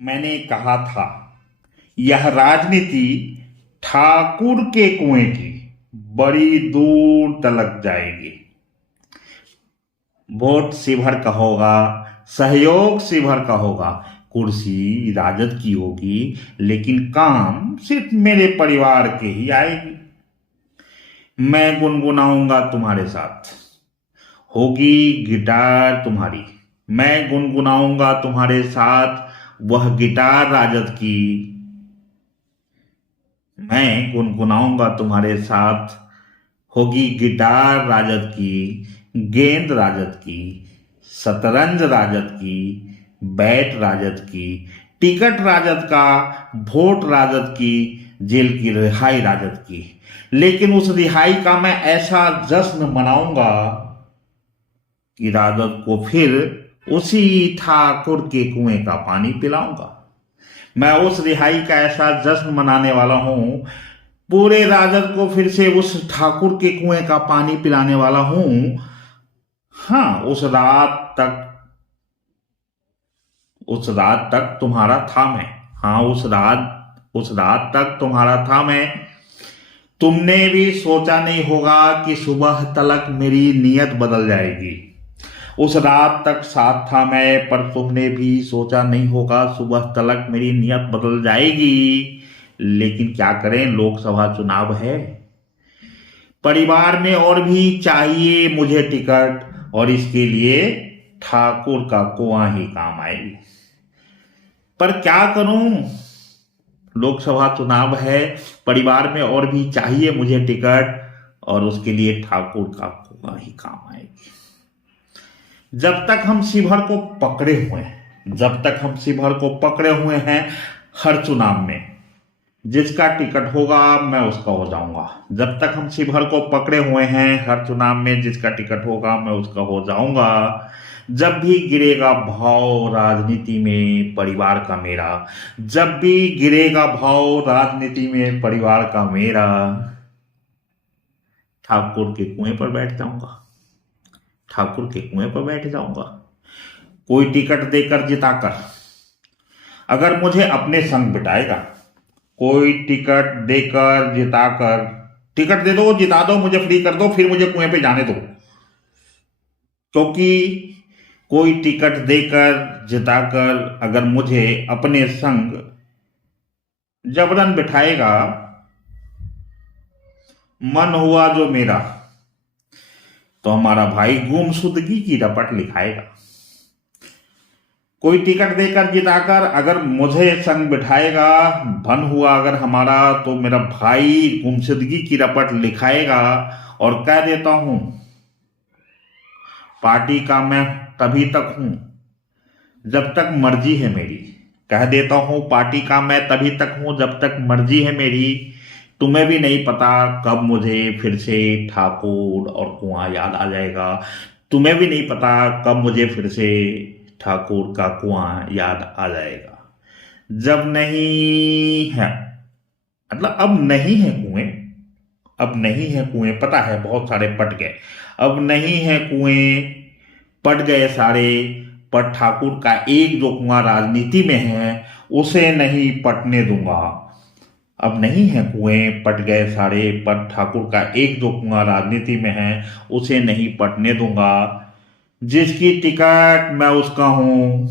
मैंने कहा था यह राजनीति ठाकुर के कुएं की बड़ी दूर तलक जाएगी। वोट शिवहर का होगा, सहयोग शिवहर का होगा, कुर्सी राजद की होगी, लेकिन काम सिर्फ मेरे परिवार के ही आएगी। मैं गुनगुनाऊंगा तुम्हारे साथ, होगी गिटार तुम्हारी। मैं गुनगुनाऊंगा तुम्हारे साथ, वह गिटार राजद की। मैं गुनगुनाऊंगा तुम्हारे साथ, होगी गिटार राजद की, गेंद राजद की, शतरंज राजद की, बैट राजद की, टिकट राजद का, वोट राजद की, जेल की रिहाई राजद की। लेकिन उस रिहाई का मैं ऐसा जश्न मनाऊंगा कि राजद को फिर उसी ठाकुर के कुएं का पानी पिलाऊंगा। मैं उस रिहाई का ऐसा जश्न मनाने वाला हूं, पूरे राजद को फिर से उस ठाकुर के कुएं का पानी पिलाने वाला हूं। हाँ, उस रात तक तुम्हारा था मैं। हाँ, उस रात तक तुम्हारा था मैं। तुमने भी सोचा नहीं होगा कि सुबह तलक मेरी नीयत बदल जाएगी। उस रात तक साथ था मैं, पर तुमने भी सोचा नहीं होगा सुबह तलक मेरी नीयत बदल जाएगी। लेकिन क्या करें, लोकसभा चुनाव है, परिवार में और भी चाहिए मुझे टिकट, और इसके लिए ठाकुर का कुआं ही काम आएगी। पर क्या करूं, लोकसभा चुनाव है, परिवार में और भी चाहिए मुझे टिकट, और उसके लिए ठाकुर का कुआं ही काम आएगी। जब तक हम शिवहर को पकड़े हुए हैं, हर चुनाव में जिसका टिकट होगा मैं उसका हो जाऊंगा। जब तक हम शिवहर को पकड़े हुए हैं, हर चुनाव में जिसका टिकट होगा मैं उसका हो जाऊंगा। जब भी गिरेगा भाव राजनीति में परिवार का मेरा, जब भी गिरेगा भाव राजनीति में परिवार का मेरा, ठाकुर के कुएं पर बैठ जाऊंगा। कोई टिकट देकर जिताकर अगर मुझे अपने संग बिठाएगा, कोई टिकट देकर जिताकर, टिकट दे दो, जिता दो, मुझे फ्री कर दो, फिर मुझे कुएं पे जाने दो। क्योंकि कोई टिकट देकर जिताकर अगर मुझे अपने संग जबरन बिठाएगा, मन हुआ जो मेरा, तो हमारा भाई गुमशुदगी की रपट लिखाएगा। कोई टिकट देकर जिताकर अगर मुझे संग बिठाएगा, मन हुआ अगर हमारा, तो मेरा भाई गुमशुदगी की रपट लिखाएगा। और कह देता हूं, पार्टी का मैं तभी तक हूं जब तक मर्जी है मेरी। कह देता हूं, पार्टी का मैं तभी तक हूं जब तक मर्जी है मेरी। तुम्हें भी नहीं पता कब मुझे फिर से ठाकुर और कुआं याद आ जाएगा। तुम्हें भी नहीं पता कब मुझे फिर से ठाकुर का कुआं याद आ जाएगा। जब नहीं है, मतलब अब नहीं है कुएं, पता है बहुत सारे पट गए। अब नहीं है कुएं, पट गए सारे, पर ठाकुर का एक जो कुआं राजनीति में है उसे नहीं पटने दूंगा। अब नहीं है कुएं, पट गए सारे, पर ठाकुर का एक जो कुआं राजनीति में है उसे नहीं पटने दूंगा। जिसकी टिकट मैं उसका हूं,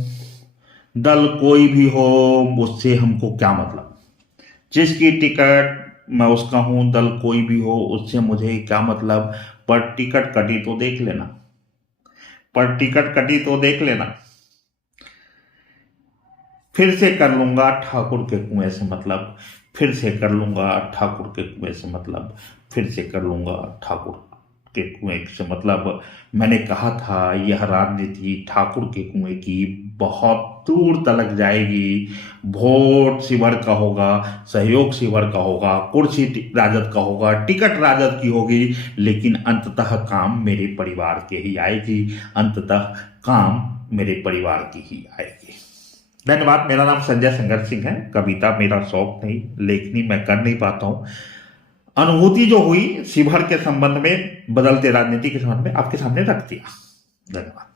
दल कोई भी हो उससे हमको क्या मतलब। जिसकी टिकट मैं उसका हूं, दल कोई भी हो उससे मुझे क्या मतलब। पर टिकट कटी तो देख लेना, फिर से कर लूंगा ठाकुर के कुएं से मतलब, फिर से कर लूंगा ठाकुर के कुएं से मतलब, फिर से कर लूंगा ठाकुर के कुएं से मतलब। मैंने कहा था यह राजनीति ठाकुर के कुएं की बहुत दूर तलक जाएगी। वोट शिवहर का होगा, सहयोग शिवहर का होगा, कुर्सी राजद का होगा, टिकट राजद की होगी, लेकिन अंततः काम मेरे परिवार के ही आएगी। धन्यवाद। मेरा नाम संजय संघर्ष सिंह है। कविता मेरा शौक नहीं, लेखनी मैं कर नहीं पाता हूं। अनुभूति जो हुई शिवहर के संबंध में, बदलते राजनीति के संबंध में आपके सामने रख दिया। धन्यवाद।